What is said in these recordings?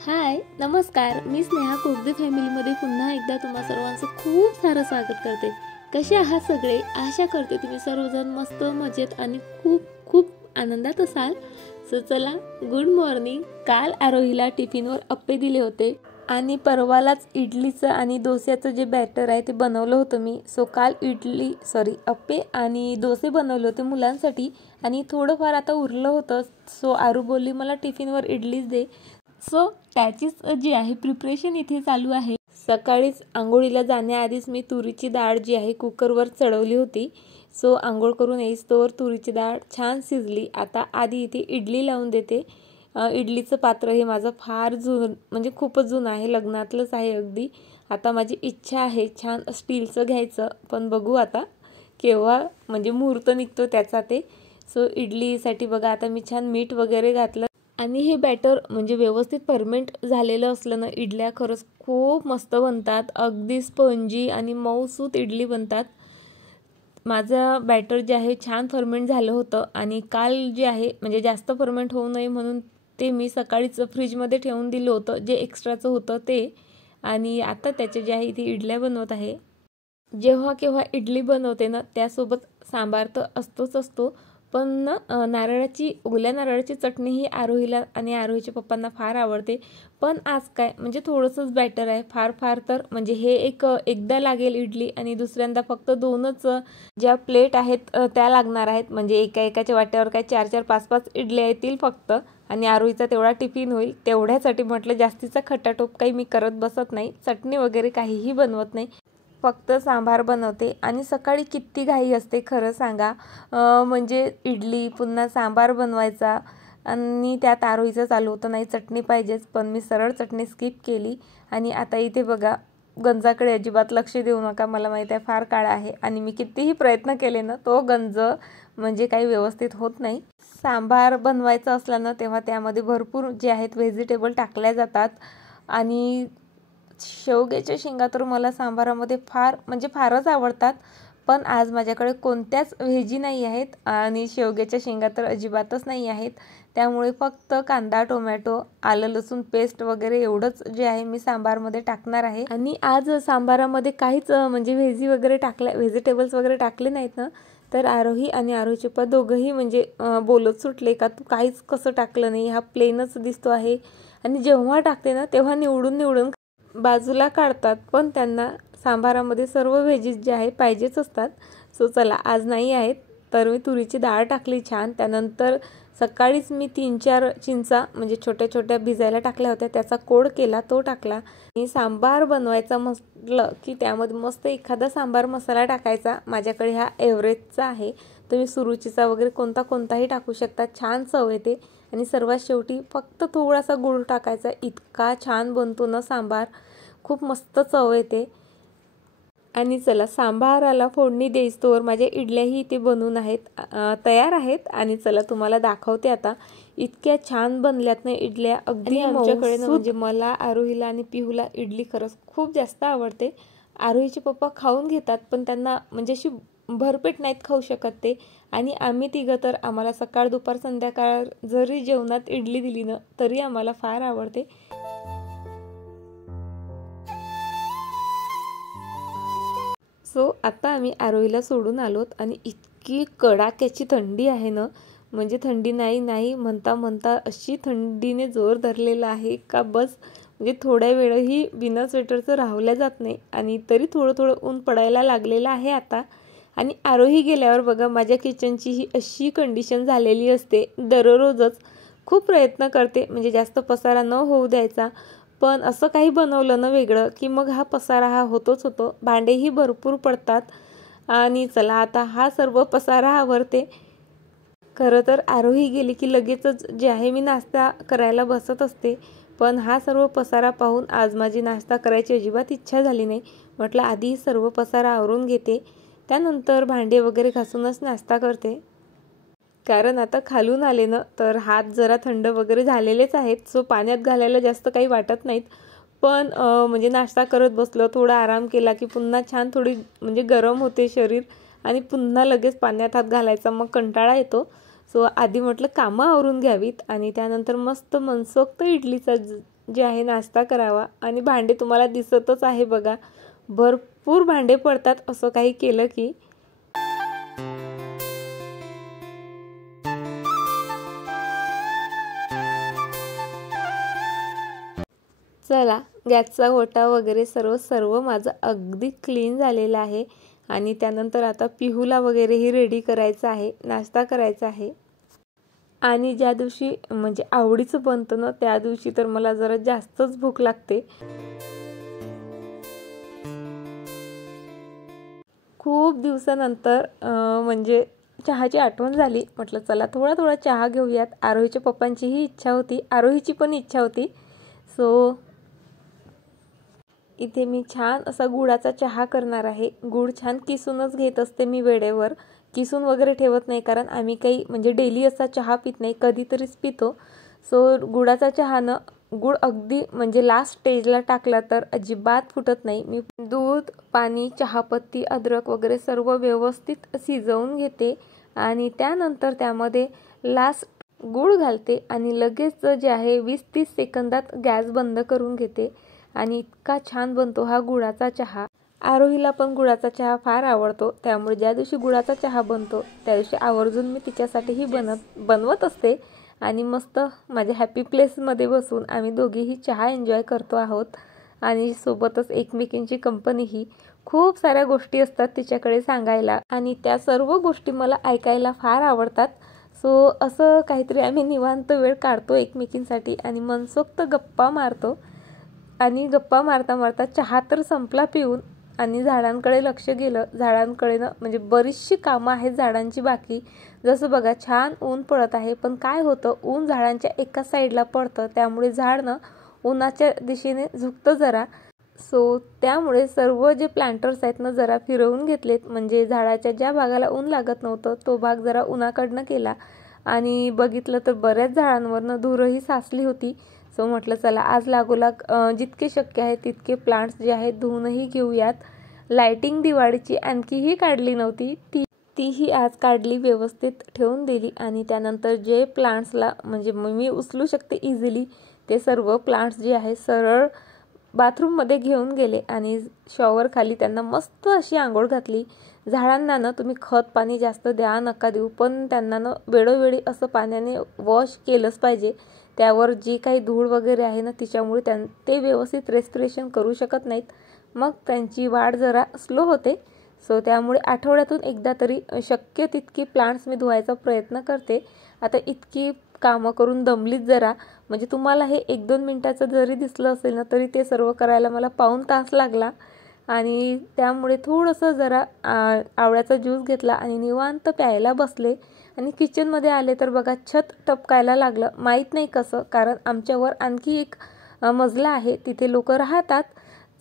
हाय नमस्कार, मी स्नेहा कोकदे फॅमिलीमध्ये पुन्हा एकदा तुम्हा सर्वांचं खूप सारं स्वागत करते। कसे आहात सगळे? आशा करते तुम्ही सर्वजण मस्त मजेत आणि खूप खूप आनंदात असाल। सो चला, गुड मॉर्निंग। काल आरोहीला टिफिनवर अप्पे दिले होते आणि परवालाच इडलीचं आणि डोस्याचं जे बॅटर आहे ते बनवलं होतं मी। सो काल अप्पे आणि डोसे बनवले होते मुलांसाठी आणि थोडंफार आता उरलं होतं। सो आरू बोलली मला टिफिनवर इडलीच दे। सो त्याचीच जी आहे प्रिपरेशन इथे चालू आहे। सकाळीच आंघोळीला जाण्याआधीच मी तुरीची डाळ जी आहे कुकरवर चढवली होती। सो आंघोळ करून येईस्तोवर तुरीची डाळ छान शिजली। आता आधी इथे इडली लावून देते। इडलीचं पात्र हे माझं फार जुनं म्हणजे खूपच जुनं आहे, लग्नातलंच आहे अगदी। आता माझी इच्छा आहे छान स्टीलचं घ्यायचं, पण बघू आता केव्हा म्हणजे मुहूर्त निघतो त्याचा ते। सो इडलीसाठी बघा आता मी छान मीठ वगैरे घातलं आणि हे बॅटर म्हणजे व्यवस्थित फर्मेंट झालेलं असलं ना, इडल्या खरंच खूप मस्त बनतात। अगदी स्पंजी आणि मऊसूत इडली बनतात। माझं बॅटर जे आहे छान फर्मेंट झालं होतं आणि काल जे आहे म्हणजे जास्त फर्मेंट होऊ नये म्हणून ते मी सकाळीच फ्रीजमध्ये ठेवून दिलं होतं, जे एक्स्ट्राचं होतं ते। आणि आता त्याचे जे आहे इथे इडल्या बनवत आहे। जेव्हा केव्हा इडली बनवते ना, त्यासोबत सांबार तर असतोच असतो, पण नारळाची ओल्या नारळाची चटणी ही आरोहीला आणि आरोहीच्या पप्पांना फार आवडते। पण आज काय म्हणजे थोडंसंच बॅटर आहे, फार फार तर म्हणजे हे एकदा लागेल इडली आणि दुसऱ्यांदा फक्त दोनच ज्या प्लेट आहेत त्या लागणार आहेत। म्हणजे एकाच्या वाट्यावर काय 4-4 5-5 इडल्या येतील फक्त आणि आरोहीचा तेवढा टिफिन होईल। तेवढ्यासाठी म्हटलं जास्तीचा खटाटोप काही मी करत बसत नाही, चटणी वगैरे काहीही बनवत नाही, फक्त सांबार बनवते। आणि सकाळी किती घाई असते खरं सांगा, म्हणजे इडली पुन्हा सांबार बनवायचा आणि त्यात आरोहीचं चालू होतं नाही चटणी पाहिजेच, पण मी सरळ चटणी स्किप केली। आणि आता इथे बघा, गंजाकडे अजिबात लक्ष देऊ नका, मला माहिती आहे फार काळा आहे आणि मी कितीही प्रयत्न केले ना तो गंज म्हणजे काही व्यवस्थित होत नाही। सांबार बनवायचं असलं ना तेव्हा त्यामध्ये भरपूर जे आहेत व्हेजिटेबल टाकल्या जातात आणि शेवग्याच्या शेंगा तर मला सांबारामध्ये फारच आवडतात। पण आज माझ्याकडे कोणत्याच व्हेजी नाही आहेत आणि शेवग्याच्या शेंगा तर अजिबातच नाही आहेत, त्यामुळे फक्त कांदा टोमॅटो आलं लसूण पेस्ट वगैरे एवढंच जे आहे मी सांबारमध्ये टाकणार आहे। आणि आज सांबारामध्ये काहीच म्हणजे व्हेजिटेबल्स वगैरे टाकले नाहीत ना, तर आरोही आणि आरोहीचे पप्पा दोघंही म्हणजे बोलत सुटले का तू काहीच कसं टाकलं नाही, हा प्लेनच दिसतो आहे। आणि जेव्हा टाकते ना तेव्हा निवडून बाजूला काढतात, पण त्यांना सांबारामध्ये सर्व व्हेजीज जे आहे पाहिजेच असतात। सो चला, आज नाही आहेत तर मी तुरीची डाळ टाकली छान। त्यानंतर सकाळीच मी 3-4 चिंचा म्हणजे छोट्या छोट्या भिजायला टाकल्या होत्या, त्याचा कोड केला तो टाकला। आणि सांबार बनवायचा म्हटलं की त्यामध्ये मस्त एखादा सांबार मसाला टाकायचा। माझ्याकडे हा एव्हरेस्टचा आहे, तुम्ही सुरुचीचा वगैरे कोणताही टाकू शकता, छान चव येते। आणि सर्वात शेवटी फक्त थोडासा गूळ टाकायचा, इतका छान बनतो ना सांबार, खूप मस्त चव येते। आणि चला, सांबाराला फोडणी देईस्तोवर माझ्या इडल्याही इथे बनून तयार आहेत आणि चला तुम्हाला दाखवते आता। इतक्या छान बनल्यात ना इडल्या, अगदी आमच्याकडे ना म्हणजे मला, आरोहीला आणि पिहूला इडली खरंच खूप जास्त आवडते। आरोहीचे पप्पा खाऊन घेतात पण त्यांना म्हणजे अशी भरपेट नाहीत खाऊ शकत ते, आणि आम्ही तिघं तर आम्हाला सकाळ दुपार संध्याकाळ जरी जेवणात इडली दिली ना तरी आम्हाला फार आवडते। सो आता आम्ही आरोहीला सोडून आलोत आणि इतकी कडाक्याची थंडी आहे ना, म्हणजे थंडी नाही म्हणता अशी थंडीने जोर धरलेला आहे का बस, म्हणजे थोड्या वेळही बिना स्वेटरचं राहवल्या जात नाही आणि तरी थोडं ऊन पडायला लागलेलं आहे आता। आणि आरोही गेल्यावर बघा माझ्या किचनची ही अशी कंडिशन झालेली असते दररोजच। खूप प्रयत्न करते म्हणजे जास्त पसारा न होऊ द्यायचा, पण असं काही बनवलं ना वेगळं की मग हा पसारा होतोच होतो, भांडेही भरपूर पडतात। आणि चला आता हा सर्व पसारा आवरते। खरं तर आरोही गेली की लगेचच जे आहे मी नाश्ता करायला बसत असते, पण हा सर्व पसारा पाहून आज माझी नाश्ता करायची अजिबात इच्छा झाली नाही। म्हटलं आधी सर्व पसारा आवरून घेते, त्यानंतर भांडे वगैरे घासूनच नाश्ता करते। कारण आता खालून आले ना तर हात जरा थंड वगैरे झालेलेच आहेत, सो पाण्यात घालायला जास्त काही वाटत नाहीत। पण म्हणजे नाश्ता करत बसलो, थोडा आराम केला की पुन्हा छान थोडी म्हणजे गरम होते शरीर आणि पुन्हा लगेच पाण्यात हात घालायचा मग कंटाळा येतो। सो आधी म्हटलं कामं आवरून घ्यावीत आणि त्यानंतर मस्त मनसोक्त इडलीचा जे आहे नाश्ता करावा. आणि भांडे तुम्हाला दिसतच आहे बघा, भरपूर भांडे पडतात असं काही केलं की. चला, गॅसचा ओटा वगैरे सर्व माझं अगदी क्लीन झालेलं आहे. आणि त्यानंतर आता पिहूला वगैरेही रेडी करायचं आहे, नाश्ता करायचा आहे. आणि ज्या दिवशी म्हणजे आवडीचं बनतं ना, त्या दिवशी तर मला जरा जास्तच भूक लागते. खूप दिवसानंतर म्हणजे चहाची आठवण झाली. म्हटलं चला थोडा चहा घेऊयात. आरोहीच्या पप्पांचीही इच्छा होती, आरोहीची पण इच्छा होती. सो इथे मी छान असा गुळाचा चहा करणार आहे. गुळ छान किसूनच घेत असते मी वेळेवर, किसून वगैरे ठेवत नाही, कारण आम्ही काही म्हणजे डेली असा चहा पित नाही, कधीतरीच पितो. सो गुळाचा चहानं गुळ अगदी म्हणजे लास्ट स्टेजला टाकला तर अजिबात फुटत नाही. मी दूध, पाणी, चहापत्ती, अद्रक वगैरे सर्व व्यवस्थित शिजवून घेते आणि त्यानंतर त्यामध्ये लास्ट गुळ घालते आणि लगेच जे आहे 20-30 सेकंदात गॅस बंद करून घेते. आणि इतका छान बनतो हा गुळाचा चहा. आरोहीला पण गुळाचा चहा फार आवडतो, त्यामुळे ज्या दिवशी गुळाचा चहा बनतो त्या दिवशी आवर्जून मी तिच्यासाठीही बनवत असते. आणि मस्त माझ्या हॅपी प्लेसमध्ये बसून आम्ही दोघीही चहा एन्जॉय करतो आहोत. आणि सोबतच एकमेकींची कंपनीही. खूप साऱ्या गोष्टी असतात तिच्याकडे सांगायला आणि त्या सर्व गोष्टी मला ऐकायला फार आवडतात. सो असं काहीतरी आम्ही निवांत वेळ काढतो एकमेकींसाठी आणि मनसोक्त गप्पा मारतो. आणि गप्पा मारता मारता चहा तर संपला पिऊन आणि झाडांकडे लक्ष गेलं. झाडांकडे ना म्हणजे बरीचशी कामं आहेत झाडांची बाकी. जसं बघा छान ऊन पडत आहे, पण काय होतं ऊन झाडांच्या एका साईडला पडतं, त्यामुळे झाड ना उन्हाच्या दिशेने झुकतं जरा. सो त्यामुळे सर्व जे प्लांटर्स आहेत ना जरा फिरवून घेतलेत, म्हणजे झाडाच्या ज्या भागाला ऊन लागत नव्हतं तो भाग जरा उन्हाकडनं केला. आणि बघितलं तर बऱ्याच झाडांवरनं धूरही साचली होती. सो म्हटलं चला आज लागोलाग जितके शक्य आहे तितके प्लांट्स जे आहेत धुवूनही घेऊयात. लाइटिंग दिवाळीची आणखीही काढली नव्हती, तीही आज काढली, व्यवस्थित ठेवून दिली. आणि त्यानंतर जे प्लांट्सला म्हणजे मी उचलू शकते इझिली ते सर्व प्लांट्स जे आहे सरळ बाथरूममध्ये घेऊन गेले आणि शॉवर खाली त्यांना मस्त अशी आंघोळ घातली. झाडांना ना तुम्ही खत पाणी जास्त द्या नका देऊ, पण त्यांना ना वेळोवेळी असं पाण्याने वॉश केलंच पाहिजे. त्यावर जी काही धूळ वगैरे आहे ना तिच्यामुळे ते व्यवस्थित रेस्पिरेशन करू शकत नाहीत, मग त्यांची वाढ जरा स्लो होते. सो त्यामुळे आठवड्यातून एकदा तरी शक्य तितकी प्लांट्स मी धुवायचा प्रयत्न करते. आता इतकी कामं करून दमलीच जरा, म्हणजे तुम्हाला हे 1-2 मिनिटाचं जरी दिसलं असेल ना तरी ते सर्व करायला मला पाऊण तास लागला. आणि त्यामुळे थोडंसं जरा आवळ्याचा ज्यूस घेतला आणि निवांत प्यायला बसले. आणि किचनमध्ये आले तर बघा छत टपकायला लागलं, माहीत नाही कसं, कारण आमच्यावर आणखी एक मजला आहे, तिथे लोक राहतात.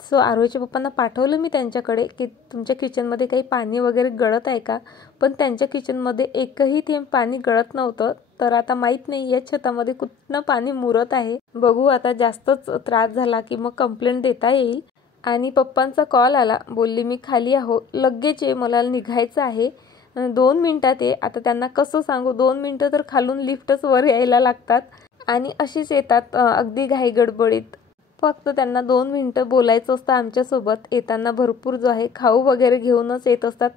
सो आरोहीच्या पप्पांना पाठवलं मी त्यांच्याकडे की तुमच्या किचनमध्ये काही पाणी वगैरे गळत आहे का, पण त्यांच्या किचनमध्ये एकही थेंब पाणी गळत नव्हतं. तर आता माहीत नाही या छतामध्ये कुठनं पाणी मुरत आहे. बघू आता जास्तच त्रास झाला की मग कंप्लेंट देता येईल. आणि पप्पांचा कॉल आला, बोलली मी खाली आहो, लगेच मला निघायचं आहे, 2 मिनिटात ये. आता त्यांना कसं सांगू, 2 मिनिटं तर खालून लिफ्टच वर यायला लागतात आणि अशीच येतात अगदी घाई गडबडीत. फक्त त्यांना 2 मिनिटं बोलायचं असतं आमच्यासोबत. येताना भरपूर जो आहे खाऊ वगैरे घेऊनच येत असतात.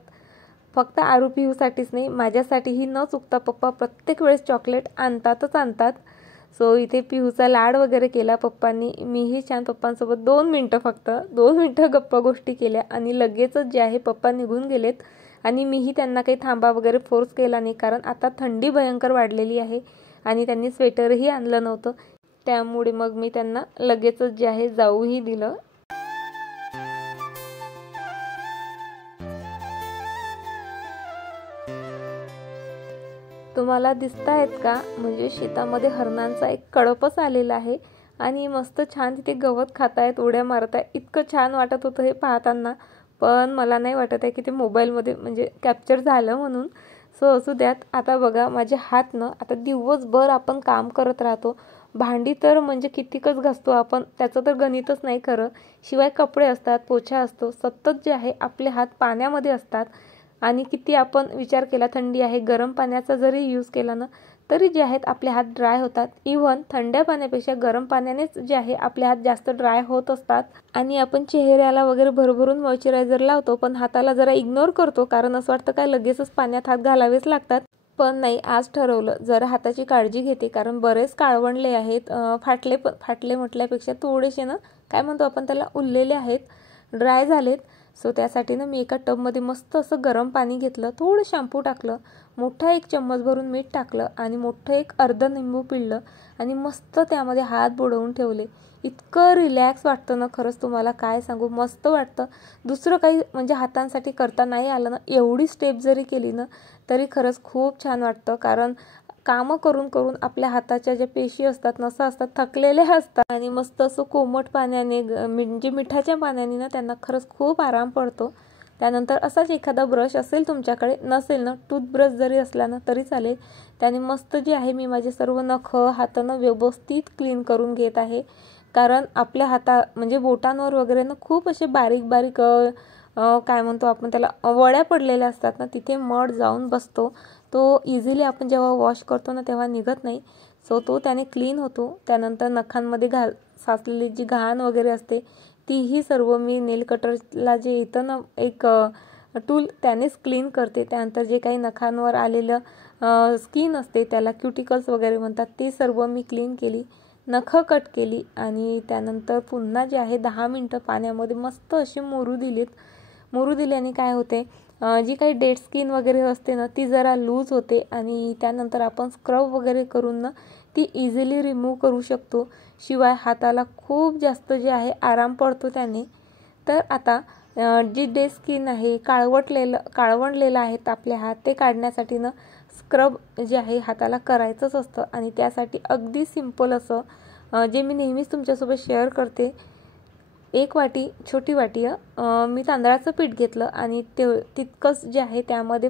फक्त आरू पिहूसाठीच नाही, माझ्यासाठीही न चुकता पप्पा प्रत्येक वेळेस चॉकलेट आणतात. सो इथे पिहूचा लाड वगैरे केला पप्पांनी. मीही छान पप्पांसोबत 2 मिनिटं फक्त 2 मिनिटं गप्पा गोष्टी केल्या आणि लगेचच जे आहे पप्पा निघून गेलेत. आणि मीही त्यांना काही थांबा वगैरे फोर्स केला नाही, कारण आता थंडी भयंकर वाढलेली आहे आणि त्यांनी स्वेटरही आणलं नव्हतं. त्यामुळे मग मी त्यांना लगेचच जे आहे जाऊही दिलं. तुम्हाला दिसतायत का, म्हणजे शेतामध्ये हरणांचा एक कळपच आलेला आहे आणि मस्त छान तिथे गवत खातायत, उड्या मारतायत. इतकं छान वाटत होतं हे पाहताना, पण मला नाही वाटत आहे की ते मोबाईलमध्ये म्हणजे कॅप्चर झालं म्हणून. सो असू द्यात. आता बघा माझे हात ना, आता दिवसभर आपण काम करत राहतो, भांडी तर म्हणजे कितीकच घासतो आपण, त्याचं तर गणितच नाही खरं. शिवाय कपडे असतात, पोछा असतो, सतत जे आहे आपले हात पाण्यामध्ये असतात. आणि किती आपण विचार केला थंडी आहे, गरम पाण्याचा जरी यूज केला ना तरी जे आहेत आपले हात ड्राय होतात. इव्हन थंड्या पाण्यापेक्षा गरम पाण्यानेच जे आहे आपले हात जास्त ड्राय होत असतात. आणि आपण चेहऱ्याला वगैरे भरभरून मॉइश्चरायझर लावतो, पण हाताला जरा इग्नोर करतो, कारण असं वाटतं काय लगेचच पाण्यात हात घालावेच लागतात. पण नाही, आज ठरवलं जरा हाताची काळजी घेते, कारण बरेच काळवंडले आहेत, फाटले म्हटल्यापेक्षा थोडेसे ना काय म्हणतो आपण त्याला, उरलेले आहेत, ड्राय झालेत. सो त्यासाठी ना मी एका टबमध्ये मस्त असं गरम पाणी घेतलं, थोडं शॅम्पू टाकलं, मोठा एक चम्मच भरून मीठ टाकलं आणि मोठं एक अर्ध निंबू पिळलं आणि मस्त त्यामध्ये हात बुडवून ठेवले. इतकं रिलॅक्स वाटतं ना, खरंच तुम्हाला काय सांगू, मस्त वाटतं. दुसरं काही म्हणजे हातांसाठी करता नाही आलं ना, एवढी स्टेप जरी केली ना तरी खरंच खूप छान वाटतं. कारण कामं करून करून आपल्या हाताच्या ज्या पेशी असतात, नसा असतात, थकलेल्या असतात आणि मस्त असं कोमट पाण्याने म्हणजे मिठाच्या पाण्याने ना त्यांना खरंच खूप आराम पडतो. त्यानंतर असाच एखादा ब्रश असेल तुमच्याकडे, नसेल ना टूथब्रश जरी असला ना तरी चालेल, त्याने मस्त जे आहे मी माझे सर्व नखं हातानं व्यवस्थित क्लीन करून घेत आहे. कारण आपल्या म्हणजे बोटांवर वगैरे ना खूप असे बारीक बारीक काय म्हणतो आपण त्याला, वळ्या पडलेल्या असतात ना, तिथे मड जाऊन बसतो. तो इझिली आपण जेव्हा वॉश करतो ना तेव्हा निघत नाही. सो तो त्याने क्लीन होतो. त्यानंतर नखांमध्ये साचलेली जी घाण वगैरे असते तीही सर्व मी नेल कटरला जे येतं ना एक टूल, त्यानेच क्लीन करते. त्यानंतर जे काही नखांवर आलेलं स्किन असते, त्याला क्युटिकल्स वगैरे म्हणतात, ते सर्व मी क्लीन केली, नखं कट केली आणि त्यानंतर पुन्हा जे आहे 10 मिनटं पाण्यामध्ये मस्त अशी मुरू दिल्याने काय होते, जी काही डेड स्किन वगैरे असते ना ती जरा लूज होते आणि त्यानंतर आपण स्क्रब वगैरे करून ना ती इझिली रिमूव्ह करू शकतो. शिवाय हाताला खूप जास्त जे आहे आराम पडतो त्याने. तर आता जी डेड स्किन आहे, काळवंडलेलं आहेत आपले हात, ते काढण्यासाठी ना स्क्रब जे आहे हाताला करायचंच असतं. आणि त्यासाठी अगदी सिंपल असं जे मी नेहमीच तुमच्यासोबत शेअर करते, एक वाटी, छोटी वाटी मी तांदळाचं पीठ घेतलं आणि तितकंच जे आहे त्यामध्ये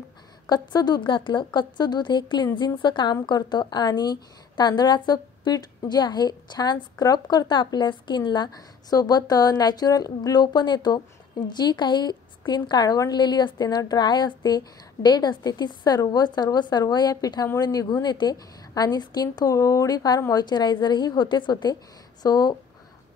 कच्चं दूध घातलं. कच्चं दूध हे क्लिन्झिंगचं काम करतं आणि तांदळाचं पीठ जे आहे छान स्क्रब करतं आपल्या स्किनला, सोबत नॅचरल ग्लो पण येतो. जी काही स्किन काळवंडलेली असते ना, ड्राय असते, डेड असते, ती सर्व सर्व सर्व या पिठामुळे निघून येते आणि स्किन थोडीफार मॉइश्चरायझरही होते. सो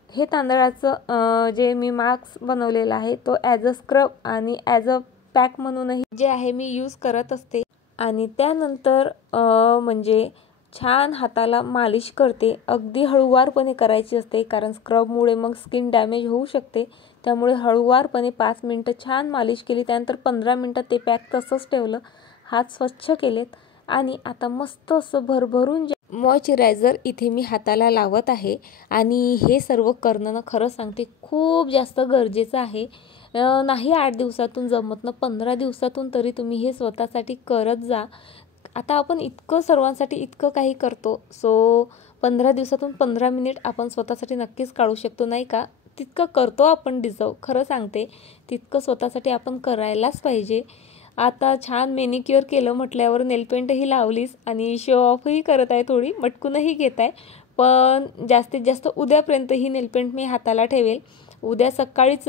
हे तांदळाचं जे मी मास्क बनवलेला आहे तो ॲज अ स्क्रब आणि ॲज अ पॅक म्हणूनही जे आहे मी यूज करत असते. आणि त्यानंतर म्हणजे छान हाताला मालिश करते. अगदी हळूवारपणे करायची असते, कारण स्क्रबमुळे मग स्किन डॅमेज होऊ शकते. त्यामुळे हळूवारपणे 5 मिनटं छान मालिश केली. त्यानंतर 15 मिनटं ते पॅक तसंच ठेवलं, हात स्वच्छ केलेत आणि आता मस्त असं भरभरून मॉइश्चरायझर इथे मी हाताला लावत आहे. आणि हे सर्व करणं ना खरं सांगते खूप जास्त गरजेचं आहे. नाही 8 दिवसातून जमत ना, 15 दिवसातून तरी तुम्ही हे स्वतःसाठी करत जा. आता आपण इतकं सर्वांसाठी इतकं काही करतो, सो 15 दिवसातून 15 मिनिट आपण स्वतःसाठी नक्कीच काढू शकतो, नाही का? तितकं करतो आपण डिझर्व, खरं सांगते, तितकं स्वतःसाठी आपण करायलाच पाहिजे. आता छान मेनिक्युअर केलं म्हटल्यावर नेलपेंटही लावलीस आणि शो ऑफही करत आहे, थोडी मटकूनही घेत आहे. पण जास्तीत जास्त उद्यापर्यंत ही नेलपेंट मी हाताला ठेवेल. उद्या सकाळीच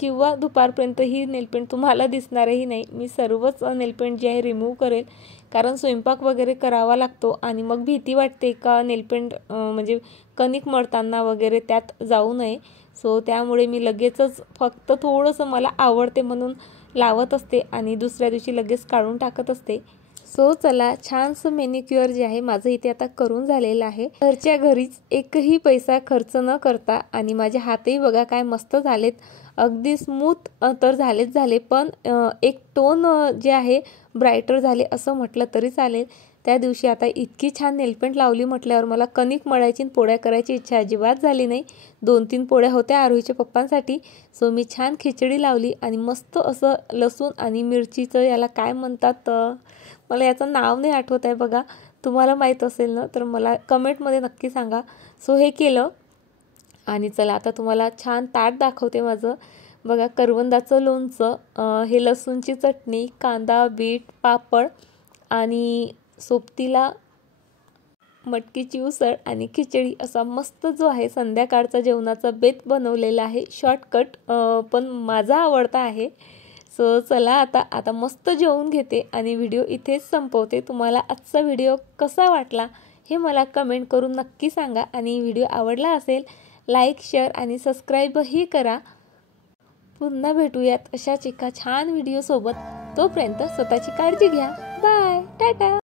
किंवा दुपारपर्यंत ही नेलपेंट तुम्हाला दिसणारही नाही. मी सर्वच नेलपेंट जे आहे रिमूव्ह करेल, कारण स्वयंपाक वगैरे करावा लागतो आणि मग भीती वाटते का नेलपेंट म्हणजे कणिक मळताना वगैरे त्यात जाऊ नये. सो त्यामुळे मी लगेचच फक्त थोडंसं मला आवडते म्हणून लावत असते आणि दुसऱ्या दिवशी लगेच काढून टाकत असते. सो चला, छानसं मेनिक्युअर जे आहे माझं इथे आता करून झालेलं आहे. घरच्या घरीच एकही पैसा खर्च न करता. आणि माझे हातही बघा काय मस्त झालेत, अगदी स्मूथ तर झाले, पण एक टोन जे आहे ब्राईटर झाले असं म्हटलं तरी चालेल. त्या दिवशी आता इतकी छान नेलपेंट लावली म्हटल्यावर मला कणिक मळायची पोळ्या करायची इच्छा अजिबात झाली नाही. 2-3 पोळ्या होत्या आरोहीच्या पप्पांसाठी. सो मी छान खिचडी लावली आणि मस्त असं लसूण आणि मिरचीचं, याला काय म्हणतात, मला याचं नाव नाही आठवत आहे बघा, तुम्हाला माहीत असेल ना तर मला कमेंटमध्ये नक्की सांगा. सो हे केलं आणि चला आता तुम्हाला छान ताट दाखवते माझं. बघा, करवंदाचं लोणचं, हे लसूणची चटणी, कांदा, बीट, पापड आणि सोबतीला मटकीची उसळ आणि खिचडी, असा मस्त जो आहे संध्याकाळचा जेवणाचा बेत बनवलेला आहे. शॉर्टकट पण माझा आवडता आहे. सो चला आता मस्त जेवून घेते आणि व्हिडिओ इथेच संपवते. तुम्हाला आजचा व्हिडिओ कसा वाटला हे मला कमेंट करून नक्की सांगा आणि व्हिडिओ आवडला असेल लाईक शेअर आणि सबस्क्राईबही करा. पुन्हा भेटूयात अशाच एका छान व्हिडिओ सोबत. तोपर्यंत स्वतःची काळजी घ्या. बाय, टाटा.